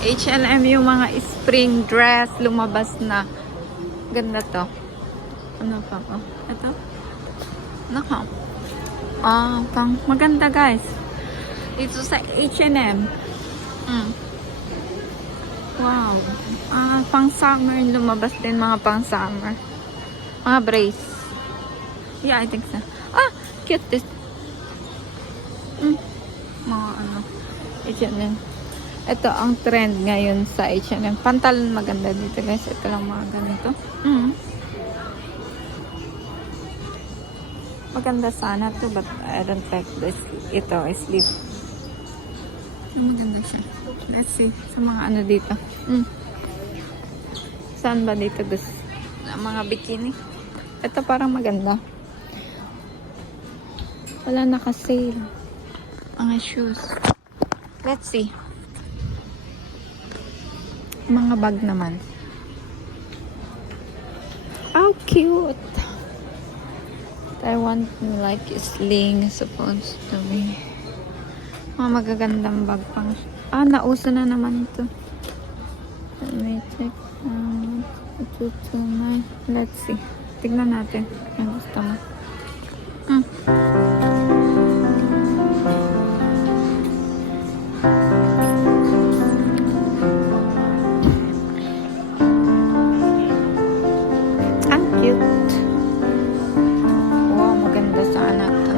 H&M yung mga spring dress. Lumabas na. Ganda to. Ano pa po? Ito? Naka. Pang maganda guys. Dito sa H&M. Wow. Pang summer. Lumabas din mga pang summer. Mga brace. Yeah, I think so. Cute this. Mga ano. H&M. Ito ang trend ngayon sa H&M. Pantalon maganda dito guys. Ito lang mga ganito. Maganda sana to, but I don't like this. Ito, sleeve. Maganda siya. Let's see. Sa mga ano dito. Saan ba dito gusto? Mga bikini. Ito parang maganda. Wala naka-sale. Mga shoes. Let's see. Mga bag naman. How cute! I want like sling supposed to be. Mga magagandang bag pang. Nauso na naman ito. Let me check. 229. Let's see. Tignan natin. Yung gusto mo. Ang cute. Wow, maganda sana ito.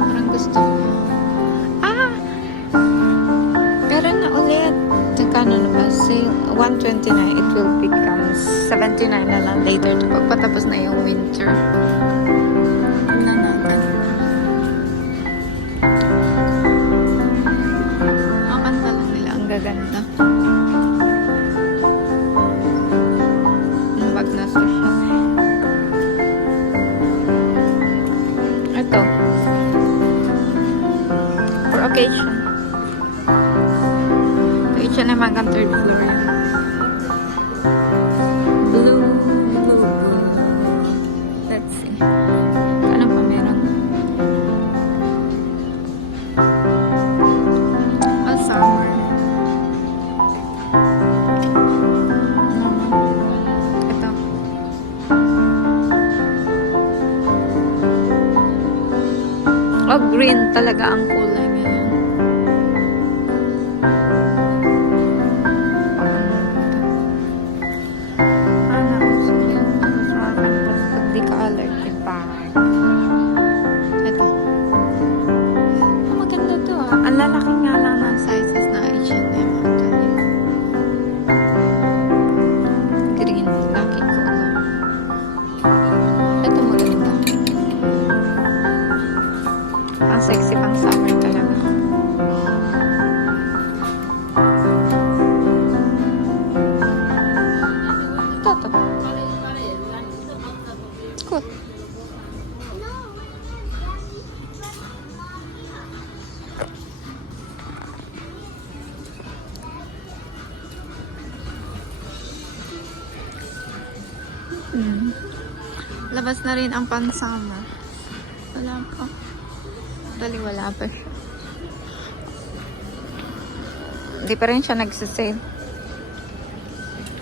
Parang gusto mo. Meron na ulit. Kano na ba? Sale 129. It will become 79 na lang later to pagpatapos na yung winter. Tingnan natin. Ang kanta lang nila. Ang gaganda. Ang bag na sa shop. Ito. For occasion. H&M hanggang 3rd floor yan. Blue. Let's see. Ano pa meron? All summer. Ito. Green talaga ang kulay ngayon. Lalaki nga lang ng sizes na H&M actually. Green, lucky color. Ito maganda. Ang sexy pang summer talaga. Ito to. Cool. Labas na rin ang pansama. Wala pa. Dali wala pa siya. Hindi pa rin siya nagsisale.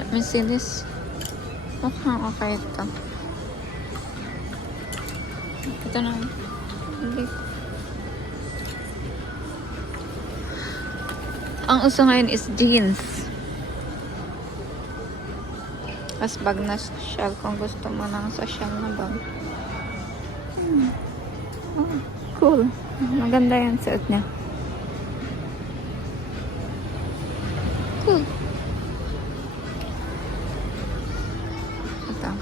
Let me see this. Okay ito. Ito na. Okay. Ang uso ngayon is jeans. As bag na shell kung gusto mo ng social na bag. Cool. Maganda yan suot niya. Cool. Ito.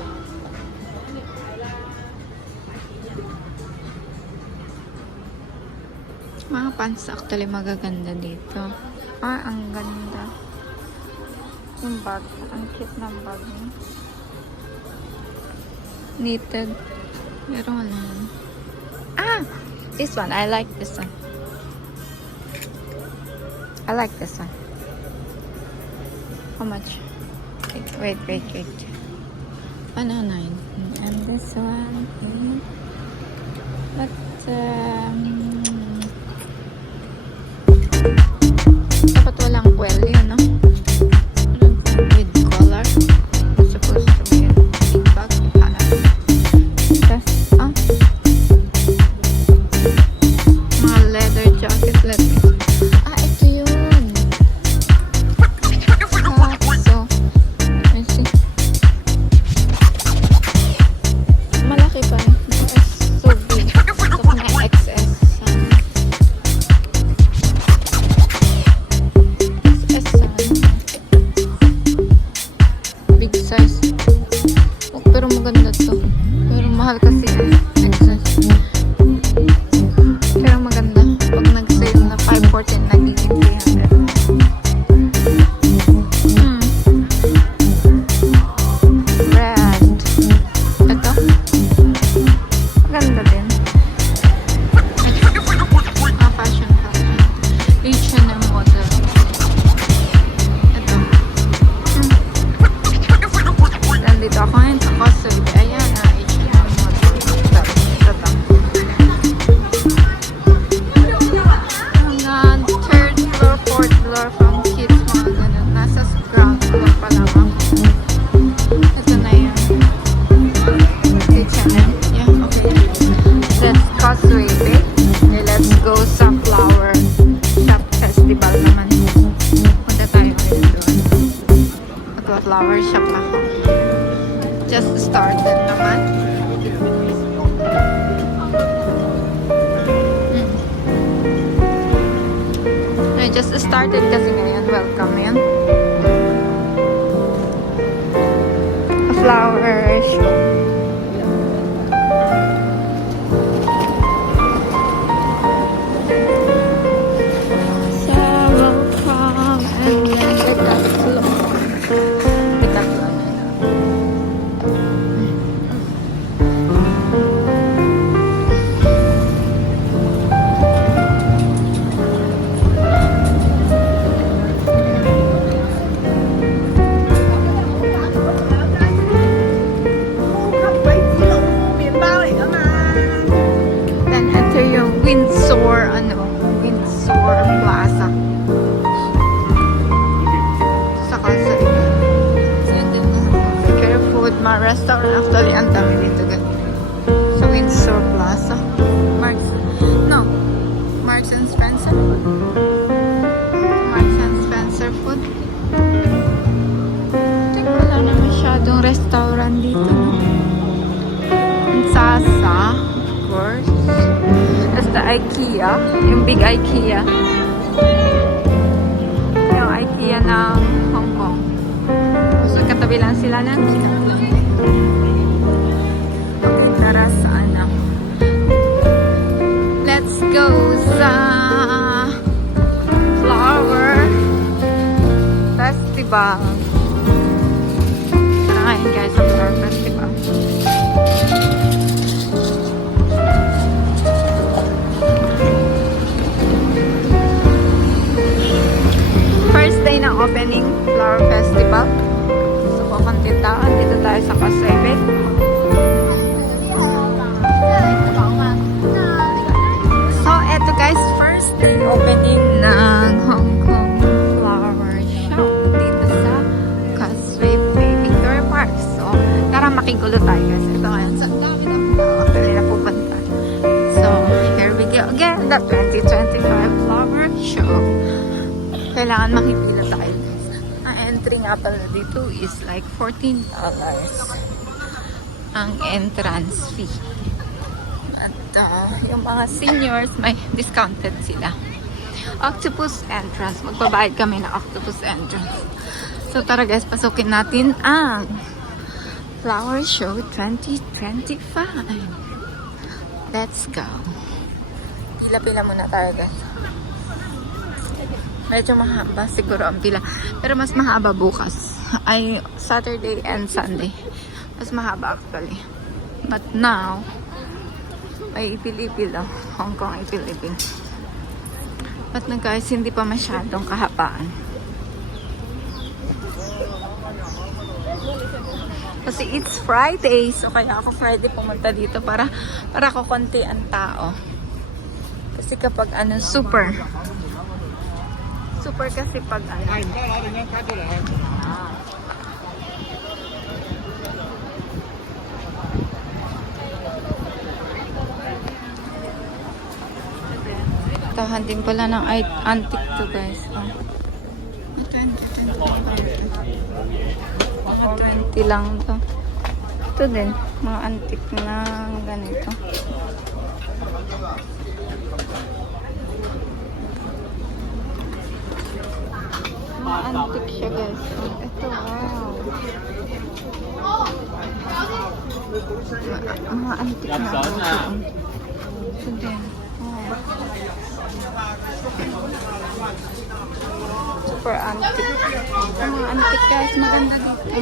Mga pants actually magaganda dito. Ang ganda. Yung bag. Ang cute ng bag niya. Knitted. Pero wala. This one. I like this one. I like this one. How much? Wait. 109. And this one. Started kasi ngayon. Welcome yan. A flower show. So, welcome. And then the tatlo. May tatlo na lang. Then enter yung Windsor, Windsor Plaza. Saka sa Care Food, mga restaurant. Actually, ang dami dito guys. Sa Windsor Plaza. Marks and Spencer. Marks and Spencer Food. Tingnan wala na masyadong restaurant dito. Sasa, of course. That's the IKEA. Yung big IKEA. Yung IKEA ng Hong Kong. So, katabi lang sila ng okay, tara sa ano. Let's go sa Flower Festival. Tara ngayon guys sa Flower Festival. First day ng opening Flower Festival. So, kukunti tao. Dito tayo sa Causeway Bay. So, eto guys, first day opening ng Hong Kong Flower Show. Dito sa Causeway Bay Victoria Park. So, tara makigulo tayo guys. Ito ngayon. Kanina pupunta. So, here we go again. The 2025 Flower Show. Kailangan makipila tayo guys. Ang entry nga pala dito is like $14 ang entrance fee. At yung mga seniors may discounted sila. Octopus entrance. Magbabayad kami ng octopus entrance. So tara guys, pasukin natin ang Flower Show 2025. Let's go. Pila-pila muna tayo guys. Medyo mahaba siguro ang pila. Pero mas mahaba bukas. Ay Saturday and Sunday. Mas mahaba actually. But now, ay ipil-ipil lang. Hong Kong ipil-ipil. But na guys, hindi pa masyadong kahabaan. Kasi it's Friday. So kaya ako Friday pumunta dito para kukunti ang tao. Kasi kapag super kasi pag tahan din pala ng antique to guys. Mga 20 lang to. Ito din, mga antique na ganito. Mga antique siya guys. Ito, wow. Mga antique na auto. Ito din. Super antique. Ang mga antique guys, maganda dito. 180.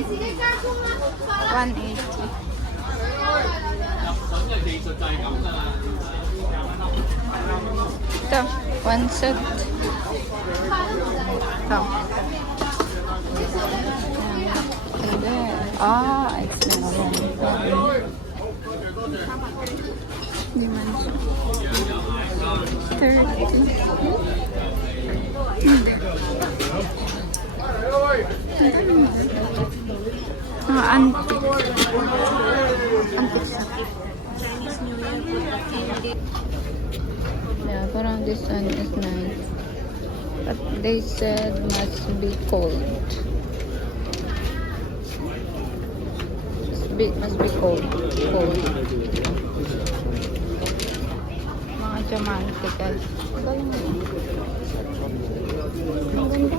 Ito, one set. Ito. And then, it's na lang. Hindi man siya. 30. Hindi. Antique. Antique siya. Yeah, parang this one is nice. But they said must be cold. Must be cold. Mga diamante guys. Ang galing mo. Ang ganda.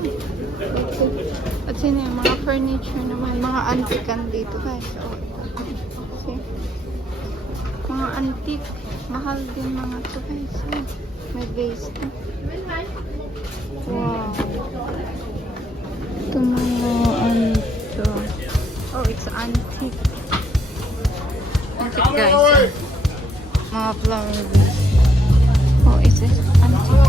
At sino yung mga furniture naman, mga antikan dito guys. Oh, see? Mga antique. Mahal din mga to guys. Oh, may vase to. Wow. Ito mga ano to. Oh, it's antique. Antique guys. Mga flower vase. Oh, it's antique.